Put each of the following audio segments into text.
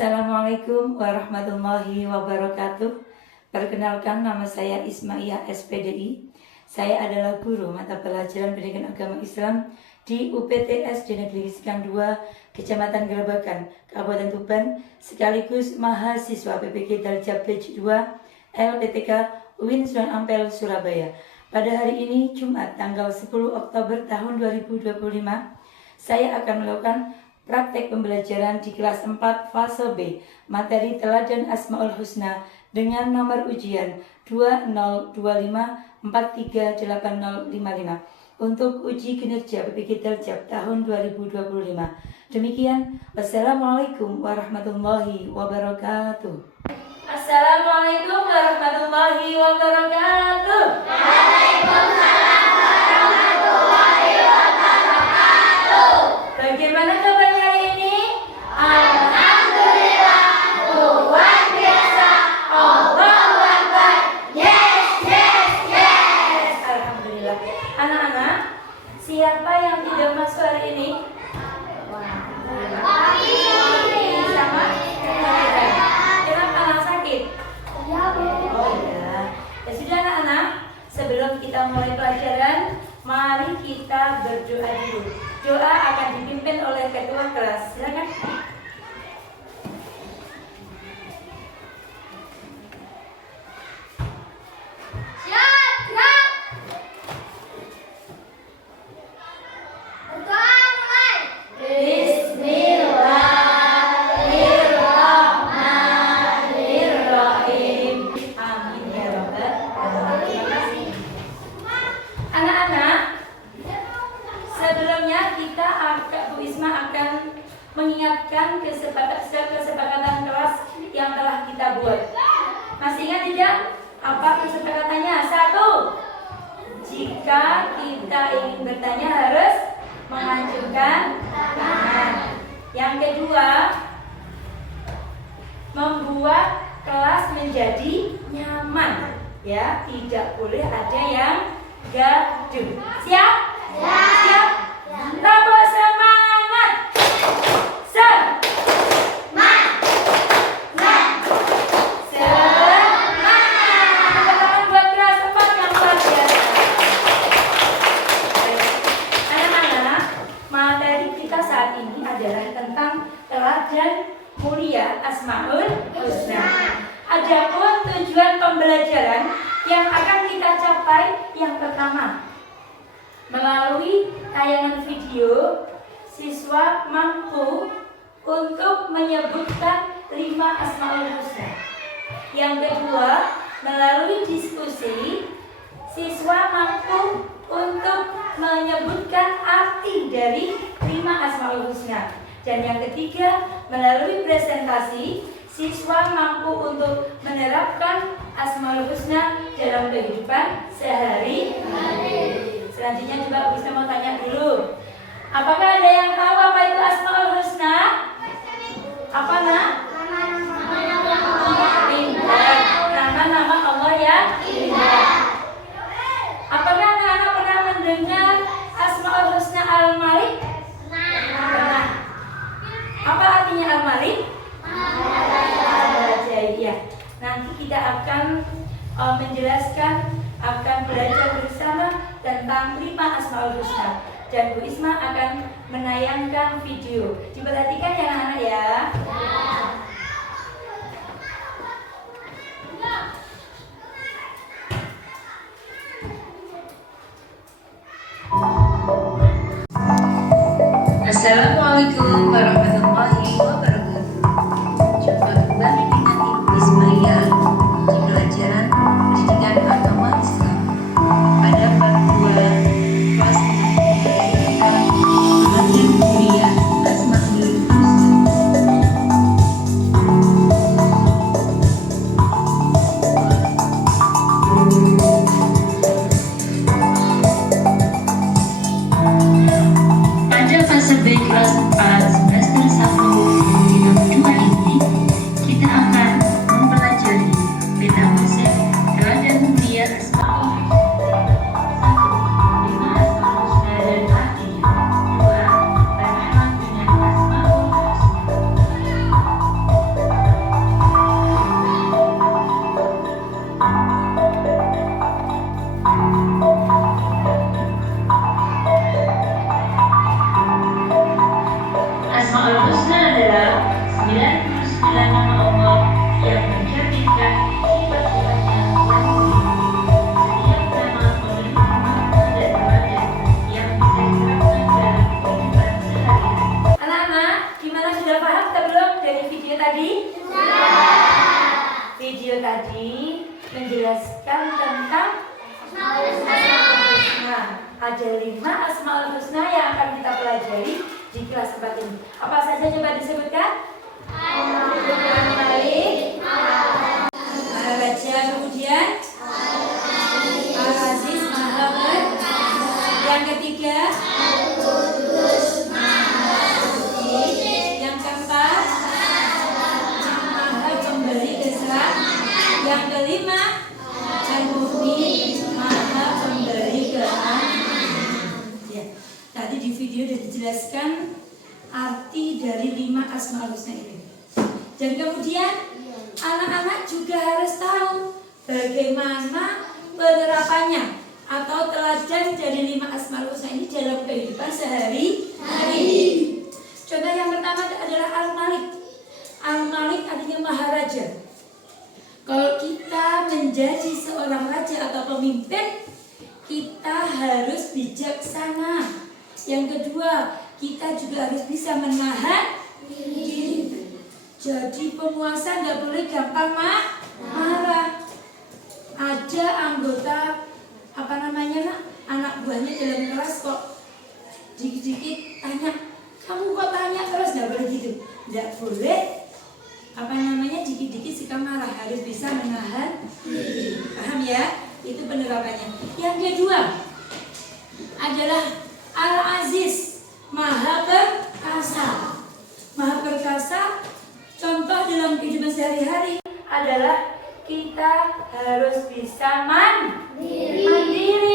Assalamualaikum warahmatullahi wabarakatuh. Perkenalkan, nama saya Ismaiyah SPDI. Saya adalah guru mata pelajaran pendidikan agama Islam di UPTS di Negeri Sekang 2, Kecamatan Gerabakan, Kabupaten Tuban, sekaligus mahasiswa PPG Darjab Batch 2 LPTK UIN Sunan Ampel, Surabaya. Pada hari ini, Jumat tanggal 10 Oktober tahun 2025, saya akan melakukan praktek pembelajaran di kelas 4 fase B, materi teladan Asmaul Husna dengan nomor ujian 2025438055 untuk uji kinerja PPG Darjab tahun 2025. Demikian, wassalamualaikum warahmatullahi wabarakatuh. Assalamualaikum warahmatullahi wabarakatuh. Waalaikumsalam warahmatullahi wabarakatuh. Bagaimana kabarnya hari ini? Alhamdulillah, luar biasa, Allahu Akbar, yes. Alhamdulillah. Anak-anak, siapa yang tidak masuk hari ini? Sama? Kenapa anak sakit? Oh iya. Ya sudah anak-anak, sebelum kita mulai pelajaran, mari kita berdoa dulu. Doa akan dipimpin oleh ketua kelas. Silakan. Mengingatkan kesepakatan kelas yang telah kita buat. Masih ingat tidak? Apa kesepakatannya? 1. Jika kita ingin bertanya harus mengacungkan tangan. Yang kedua, membuat kelas menjadi nyaman. Ya, tidak boleh ada yang gaduh. Siap? Ya. Siap? Tambah semangat. Dan mulia Asmaul Husna. Adapun tujuan pembelajaran yang akan kita capai, yang pertama, melalui tayangan video, siswa mampu untuk menyebutkan 5 Asmaul Husna. Yang kedua, melalui diskusi, siswa mampu untuk menyebutkan arti dari 5 Asmaul Husna. Dan yang ketiga, melalui presentasi, siswa mampu untuk menerapkan Asmaul Husna dalam kehidupan sehari-hari. Selanjutnya juga bisa mau tanya dulu, apakah ada yang tahu apa itu Asmaul Husna? Apa nak? Nama-nama Allah yang indah. Apakah anak-anak pernah mendengar Asmaul Husna Al-Malik? Pernah. Apa artinya Al-Malik? Ya. Nanti kita akan menjelaskan, akan belajar bersama tentang 5 Asmaul Husna. Dan Bu Isma akan menayangkan video. Diperhatikan ya anak-anak ya. Assalamualaikum warahmatullahi wabarakatuh. Jumpa kembali dengan Ibu Ismaiyah di pelajaran pendidikan agama Islam pada bab 2 kelas 6 tentang teladan mulia Asmaul Husna. Pada fase B kelas 4 semester menjelaskan tentang Asmaul Husna. Ada 5 Asmaul Husna yang akan kita pelajari di kelas 4 ini. Apa saja coba disebutkan? Al-Malik, Maha Raja, kemudian Al-Aziz, Maha Perkasa. Yang ketiga yang keempat Maha Pemberi keselamatan. Yang kelima Al-Mu'min, Maha Pemberi keamanan. Ya, tadi di video sudah dijelaskan arti dari 5 Asmaul Husna ini. Dan kemudian anak-anak juga harus tahu bagaimana penerapannya atau teladan dari 5 Asmaul Husna ini dalam kehidupan sehari-hari. Contoh yang pertama adalah Al-Malik. Al-Malik artinya Maharaja. Kalau kita menjadi seorang raja atau pemimpin, kita harus bijaksana. Yang kedua, kita juga harus bisa menahan diri. Jadi penguasa nggak boleh gampang marah. Ada anggota anak buahnya dalam kelas kok dikit-dikit tanya, kamu kok tanya terus, nggak boleh gitu. Nggak boleh dikit-dikit sikap marah, harus bisa menahan diri. Paham ya? Itu penerapannya. Yang kedua adalah Al-Aziz, Maha Perkasa. Maha Perkasa, contoh dalam kehidupan sehari-hari adalah kita harus bisa mandiri.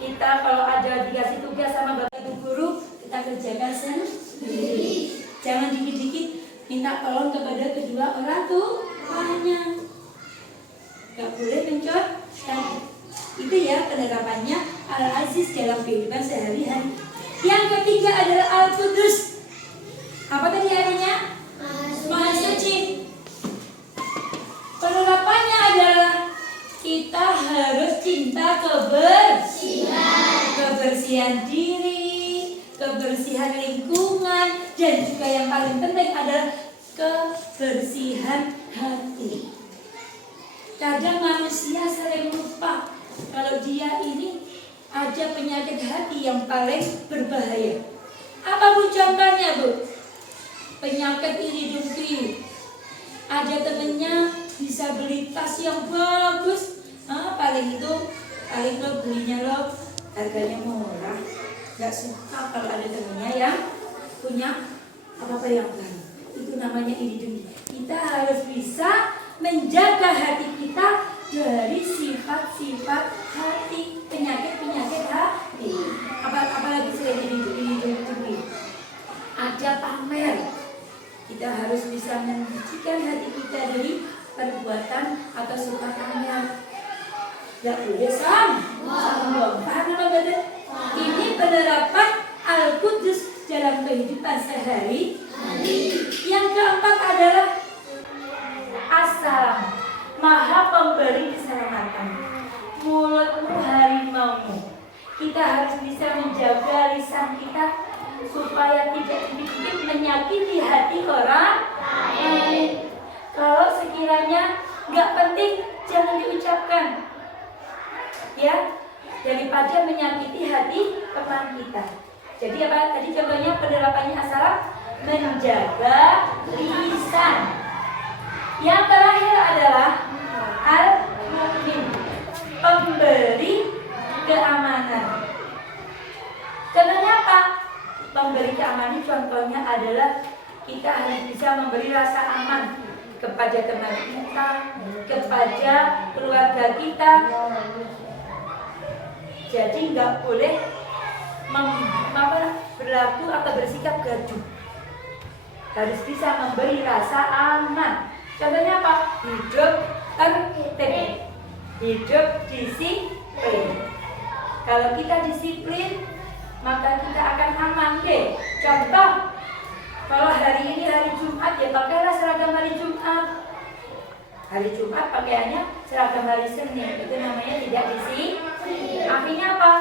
Kita kalau ada dikasih tugas sama bapak ibu guru, kita kerjakan sendiri. Jangan dikit-dikit minta tolong kepada kedua orang tuanya. Gak boleh mencot. Itu ya penerapannya Al-Aziz dalam kehidupan sehari-hari. Yang ketiga adalah Al-Qudus. Apa tadi artinya? Maha Suci. Penerapannya adalah kita harus cinta kebersihan diri, kebersihan lingkungan, dan juga yang paling penting adalah kebersihan hati. Kadang manusia sering lupa kalau dia ini ada penyakit hati yang paling berbahaya. Apa Bu contohnya Bu? Penyakit iri dengki. Ada temennya bisa beli tas yang bagus, paling lo belinya lo harganya murah. Gak suka kalau ada temennya yang punya apa yang baru. Itu namanya iri dengki. Kita harus bisa menjaga hati kita dari sifat-sifat hati, penyakit hati. Apalagi selain iri dengki, ada pamer. Kita harus bisa mensucikan hati kita dari perbuatan atau sifat pamer. Gak boleh sombong. Paham apa betul? Ini penerapan Al-Qudus dalam kehidupan sehari. Yang keempat adalah As-Salam, Maha Pemberi keselamatan. Mulutmu harimaumu. Kita harus bisa menjaga lisan kita supaya tidak sedikit menyakiti hati orang lain. Kalau sekiranya nggak penting, jangan diucapkan, ya, daripada menyakiti hati teman kita. Jadi apa tadi contohnya penerapannya As-Salam, menjaga lisan. Yang terakhir adalah Al-Mu'min, pemberi keamanan. Contohnya apa? Pemberi keamanan contohnya adalah kita harus bisa memberi rasa aman kepada teman kita, kepada keluarga kita. Jadi nggak boleh berlaku atau bersikap gaduh. Harus bisa memberi rasa aman. Contohnya apa? Hidup tertib, hidup disiplin. Kalau kita disiplin, maka kita akan aman. Contoh, kalau hari ini hari Jumat, ya pakailah seragam hari Jumat. Hari Jumat pakaiannya seragam hari Senin. Itu namanya tidak disiplin. Akhirnya apa?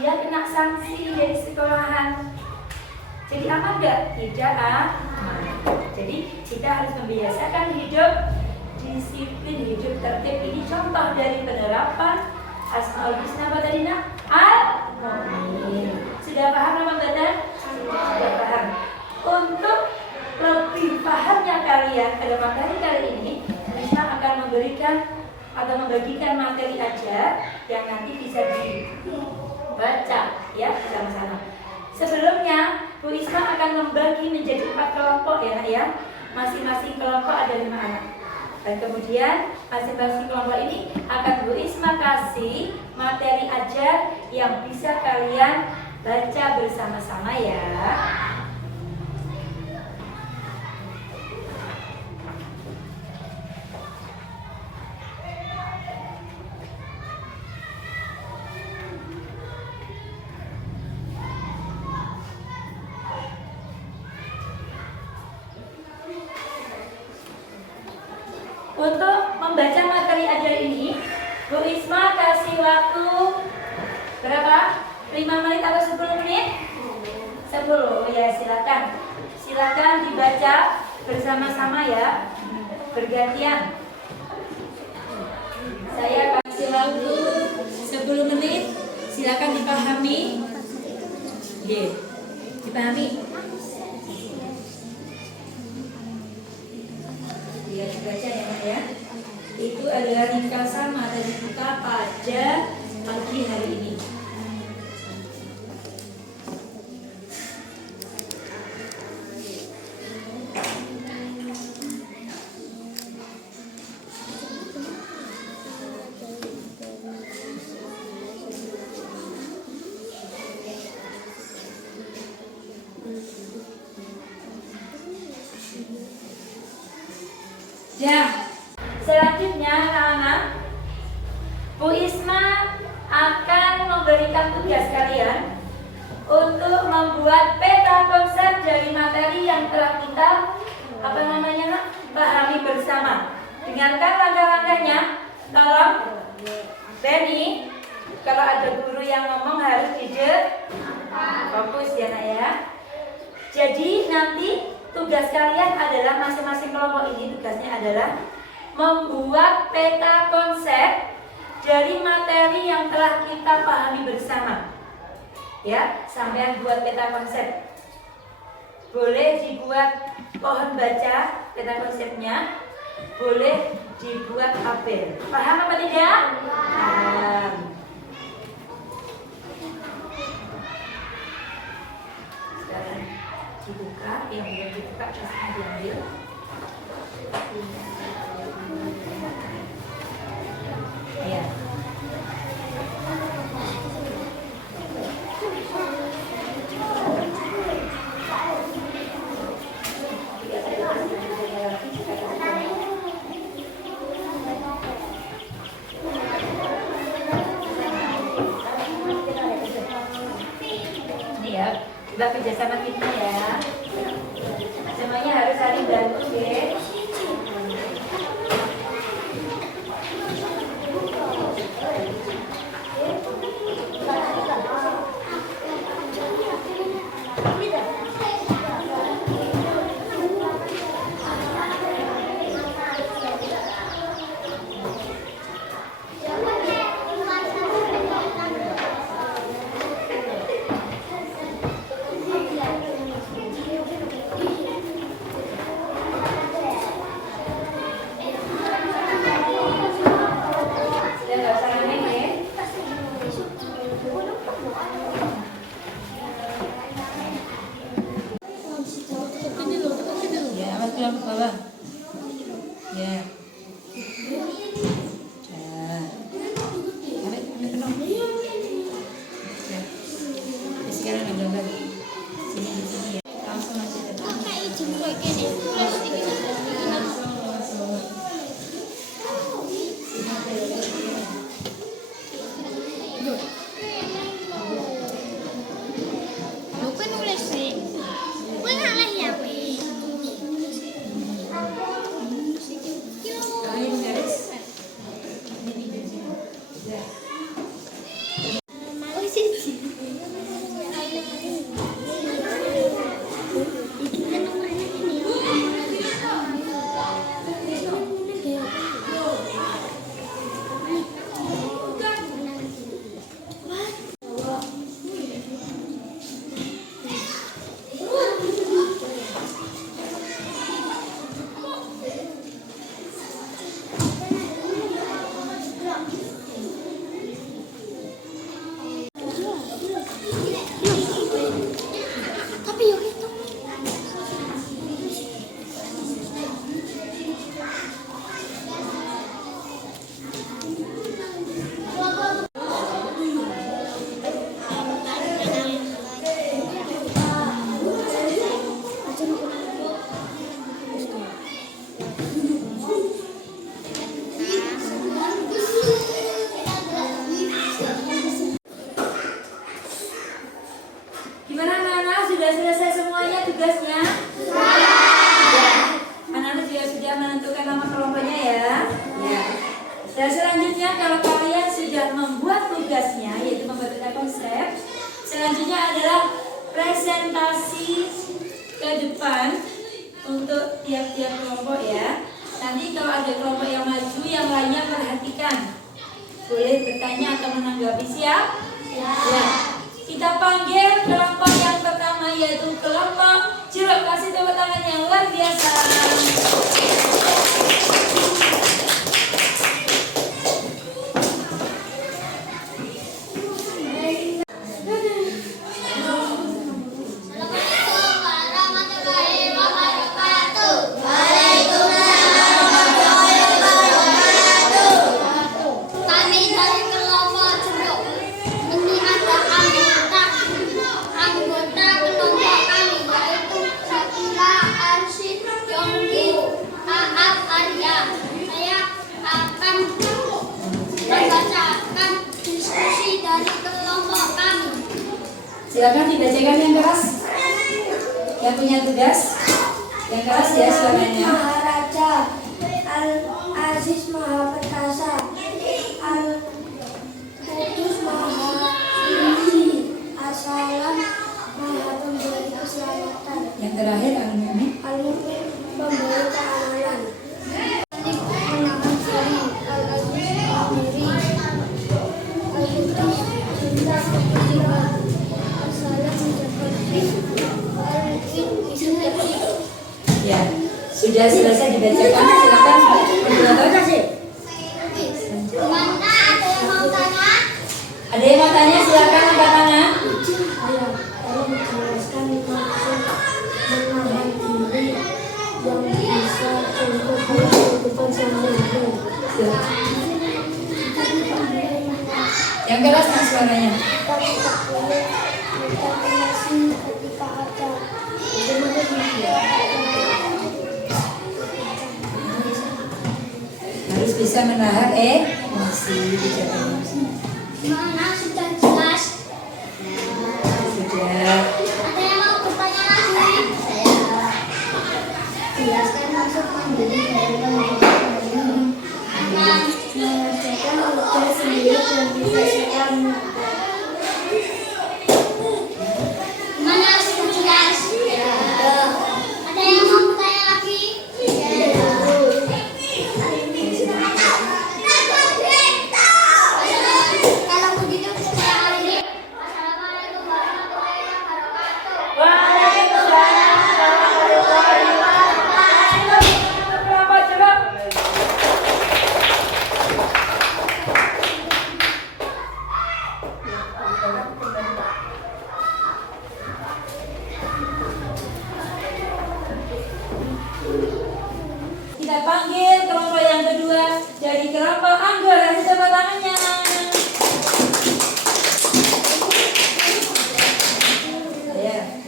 Dia kena sanksi dari sekolahan. Jadi aman gak? Tidak aman. Jadi kita harus membiasakan hidup disiplin hidup tertib ini contoh dari penerapan Asmaul Husna apa tadi nak? Al-Mu'min. Sudah paham nama badan? Sudah paham. Untuk lebih pahamnya kalian pada materi kali ini, Risma akan memberikan atau membagikan materi aja yang nanti bisa dibaca ya bersama-sama. Sebelumnya Bu Isma akan membagi menjadi 4 kelompok ya nak ya. Masing-masing kelompok ada 5 anak. Dan kemudian masing-masing kelompok ini akan Bu Isma kasih materi ajar yang bisa kalian baca bersama-sama ya. Untuk membaca materi ajar ini, Bu Isma kasih waktu berapa? 5 menit atau 10 menit? 10, ya silakan. Silakan dibaca bersama-sama ya, bergantian. Saya kasih waktu 10 menit, silakan dipahami. Ye, dipahami. Ya, dibaca ya Pak ya. Itu adalah ringkasan materi kita pada pagi hari ini. Ya, selanjutnya anak-anak, Bu Isma akan memberikan tugas kalian untuk membuat peta konsep dari materi yang telah kita pahami bersama. Dengarkan langkah-langkahnya. Tolong Benny, kalau ada guru yang ngomong harus fokus ya nak ya. Jadi nanti tugas kalian adalah masing-masing kelompok ini tugasnya adalah membuat peta konsep dari materi yang telah kita pahami bersama. Ya, sampai buat peta konsep. Boleh dibuat pohon baca peta konsepnya, boleh dibuat tabel. Paham apa tidak? Paham. Sekarang dibuka, yang belum dibuka bisa diambil. Ya. Ini ya, kita kerjasama kita ya. Semuanya harus saling bantu ya. Bawah. Ya. Sekarang ada gambar. Sini di sini ya. Langsung aja. Gimana anak-anak? Sudah selesai semuanya tugasnya? Ya. Anak-anak juga sudah menentukan nama kelompoknya ya? Ya. Dan selanjutnya kalau kalian sudah membuat tugasnya, yaitu membuat konsep, selanjutnya adalah presentasi ke depan untuk tiap-tiap kelompok ya. Nanti kalau ada kelompok yang maju, yang lainnya perhatikan. Boleh bertanya atau menanggapi, siap? Ya. Kita panggil kelompok yang pertama, yaitu kelompok jeruk. Kasih tepuk tangan yang luar biasa. Silakan dibacakan yang keras. Yang punya tugas yang keras ya suaranya. Maharaja Al-Aziz Maha Perkasa Al-Qudus Maha Suci As-Salam Maha Pemberi Keselamatan. Yang terakhir Al-Mu'min. Al-Mu'min Pemberi Keamanan. Menahan diri. Al-Aziz Mandiri. Al-Qudus Cinta Kebencian. As-Salam Ya, sudah selesai dibacakan. Silakan. Terima kasih. Ada yang mau tanya? Silakan angkat tangan. Saya menjelaskan maksud menahan diri yang bisa untuk kehidupan sehari-hari. Yang keras kan suaranya. Kita tidak boleh mengintervensi ketika ada Harus bisa menahan emosi. Gimana, sudah jelas? Sudah. Ada yang mau bertanya lagi? Saya jelaskan maksud mandiri dari kehidupan mengerjakan tugas sendiri dan bisa sekarang. Gimana, sudah jelas? Ada yang mau bertanya lagi? Kalau begitu saya akhiri. Assalamualaikum warahmatullahi wabarakatuh. Waalaikumsalam warahmatullahi wabarakatuh. Kelompok jeruk. Kita panggil kelompok yang kedua dari kelompok anggur. Kasih tepuk tangannya. Ya.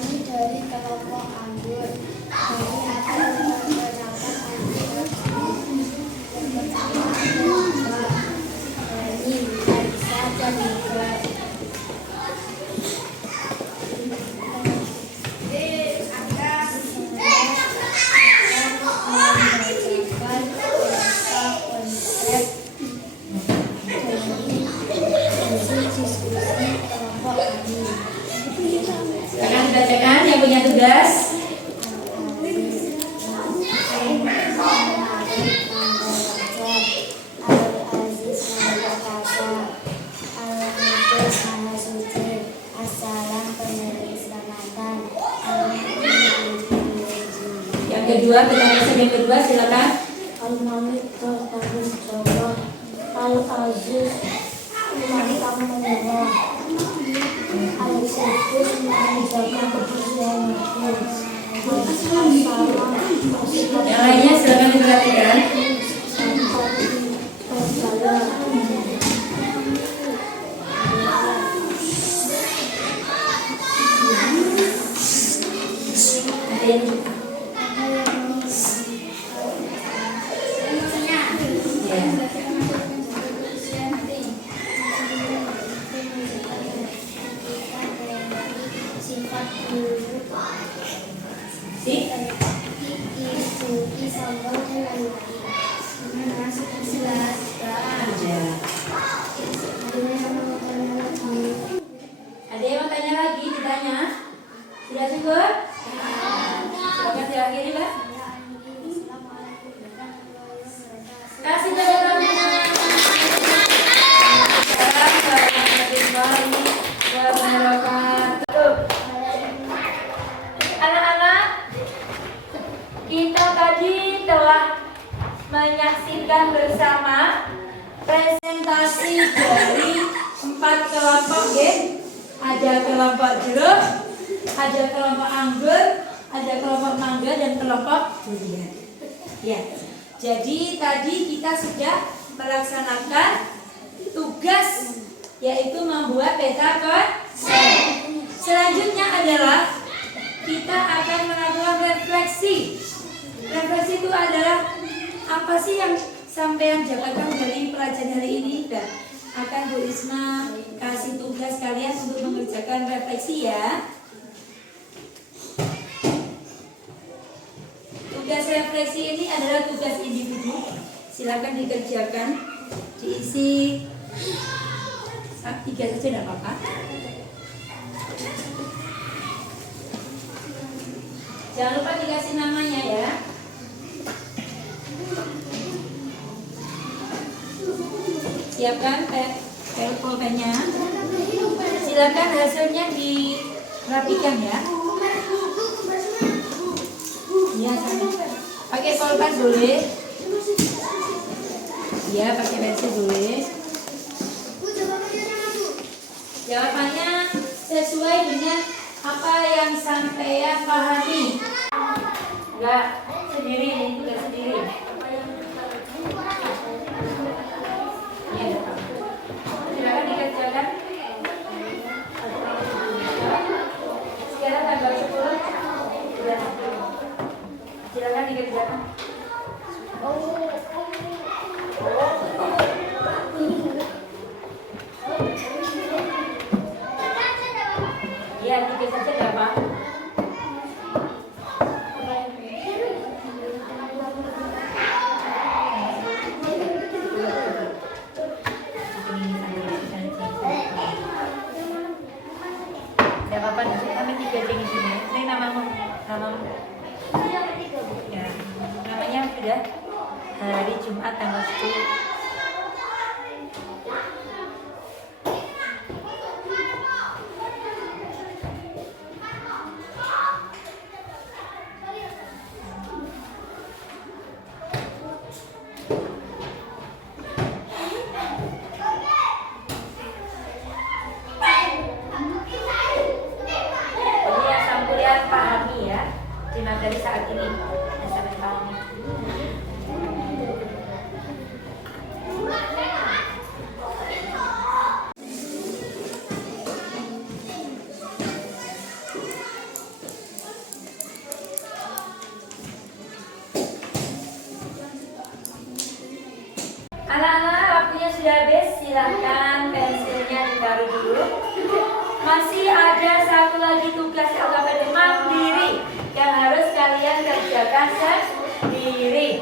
Kami dari kelompok anggur. Kami akan menggunakan anggur yang pertama adalah Rani, Raisa, dan Mika. Silakan dibacakan yang punya tugas. Al-Aziz Maha Perkasa, Al-Qudus Maha Suci, As-Salam Pemberi Keselamatan, Yang kedua, penjelasan yang kedua silakan. Al-Malik bertanggung jawab, Al-Aziz Maha Menyerah, Al-Qudus menjaga kebersihan masjid, As-Salam Yang lainnya silakan diperhatikan. Si? Suki, Sambal, dan lain-lain. Masuk kelas. Ada. Ada yang mau tanya lagi? Ditanya? Sudah cukup? Silakan diakhiri, Mbak. Kasih tepuk tangan. Assalamualaikum warahmatullahi wabarakatuh. Anak-anak, kita tadi telah menyaksikan bersama presentasi dari 4 kelompok ya. Ada kelompok jeruk, ada kelompok anggur, ada kelompok mangga dan kelompok durian. Ya. Jadi tadi kita sudah melaksanakan tugas yaitu membuat peta konsep. Selanjutnya adalah kita akan melakukan refleksi. Refleksi itu adalah apa sih yang sampean dapatkan dari pelajaran hari ini? Dan akan Bu Isma kasih tugas kalian untuk mengerjakan refleksi ya. Tugas refleksi ini adalah tugas individu. Silakan dikerjakan, diisi 3 saja tidak apa-apa. Jangan lupa dikasih namanya ya. Siapkan pulpennya. Silakan hasilnya dirapikan ya. Ya, pakai pulpen boleh. Ya, pakai pensil boleh. Jawabannya sesuai dengan apa yang sampean pahami. Enggak sendiri, ini tugas sendiri. Ya, silakan dikerjakan. Sekarang tanggal 10. Silakan dikerjakan. Ya, 3 saja enggak apa. Enggak apa-apa, kami 3 aja di sini. Ini namamu. Ya, namanya sudah hari Jumat tanggal 10. Dari saat ini sampai tahun ini. Anak-anak, waktunya sudah habis. Silahkan pensilnya ditaruh dulu. Masih ada satu lagi tugas LKPD mandiri yang harus kalian kerjakan sendiri.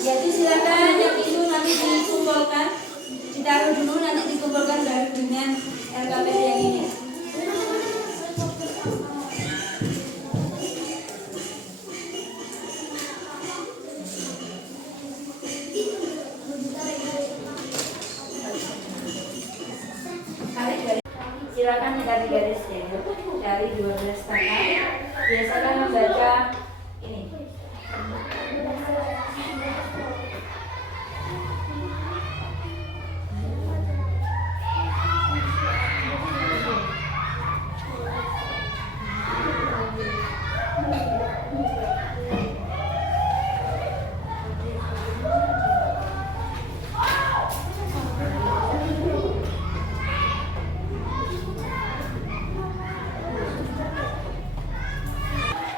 Jadi silakan yang itu nanti dikumpulkan, ditaruh dulu, nanti dikumpulkan baru dengan LKPD yang ini. Silakan dikasih garis ya, dari 12 tangan. Biasakan membaca ini.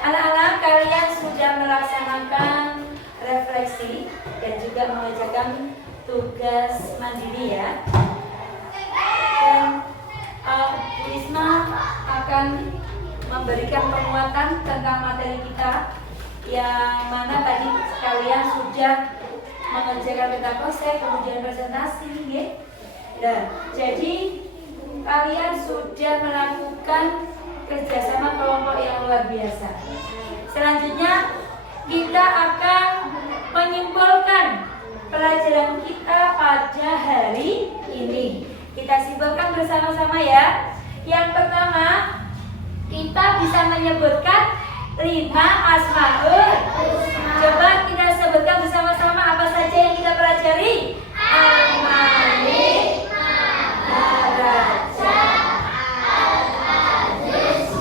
Anak-anak, kalian sudah melaksanakan refleksi dan juga mengerjakan tugas mandiri ya. Dan Risma memberikan penguatan tentang materi kita yang mana tadi kalian sudah mengerjakan peta konsep, kemudian presentasi, ya. Nah, jadi kalian sudah melakukan kerjasama kelompok yang luar biasa. Selanjutnya kita akan menyimpulkan pelajaran kita pada hari ini. Kita simpulkan bersama-sama ya. Yang pertama, kita bisa menyebutkan 5 asmaul. Coba kita sebutkan bersama-sama apa saja yang kita pelajari. Al-Malik, Ar-Raja, Al-Aziz,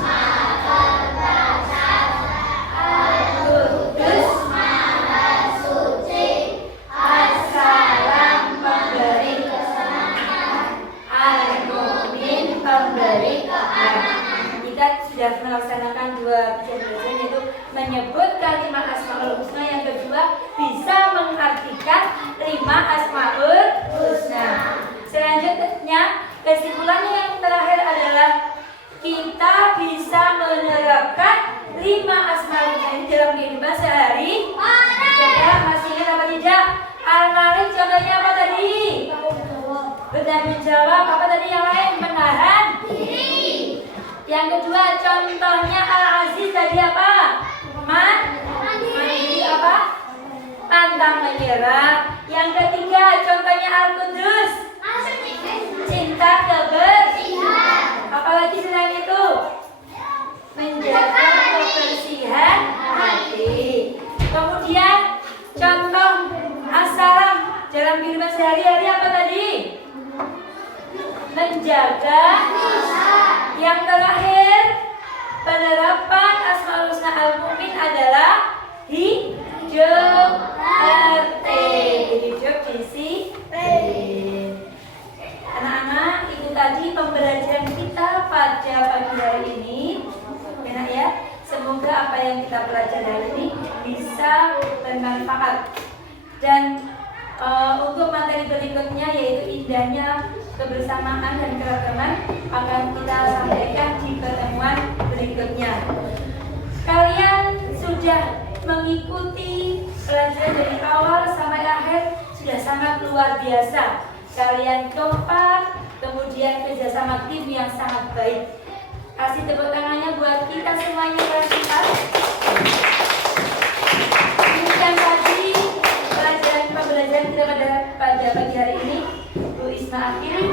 Al-Qudus, Maha Suci, As-Salam, pemberi kesenangan, Al-Mu'min, pemberi keamanan. Kita sudah melaksanakan 2 pelajaran, yaitu menyebutkan 5 asmaul husna. Yang kedua, bisa mengartikan 5 asmaul husna. Selanjutnya, kesimpulannya yang terakhir adalah kita bisa menerapkan 5 asmaul husna ini dalam kehidupan sehari. Coba masih ingat apa tidak? Al-Malik contohnya apa tadi? Bertanggung jawab. Apa tadi yang lain? Menahan diri. Yang kedua contohnya Al-Aziz tadi apa? Mandiri apa? Pantang menyerah. Yang ketiga contohnya Al-Qudus, cinta kebersihan. Apalagi selain itu? Menjaga kebersihan hati. Kemudian contoh As-Salam dalam kehidupan sehari-hari apa tadi? Menjaga. Yang terakhir, penerapan Asmaul Husna Al-Mu'min adalah hidup hidup disiplin. Anak-anak, itu tadi pembelajaran kita pada pagi hari ini. Enak ya? Semoga apa yang kita pelajari hari ini bisa bermanfaat. Dan untuk materi berikutnya, yaitu indahnya kebersamaan dan keragaman, akan kita sampaikan di pertemuan berikutnya. Kalian sudah mengikuti pelajaran dari awal sampai akhir, sudah sangat luar biasa. Kalian kompak, kemudian kerjasama tim yang sangat baik. Kasih tepuk tangannya buat kita semuanya, kelas. Demikian tadi pembelajaran kita pada pagi hari ini. Bu Isma akhiri.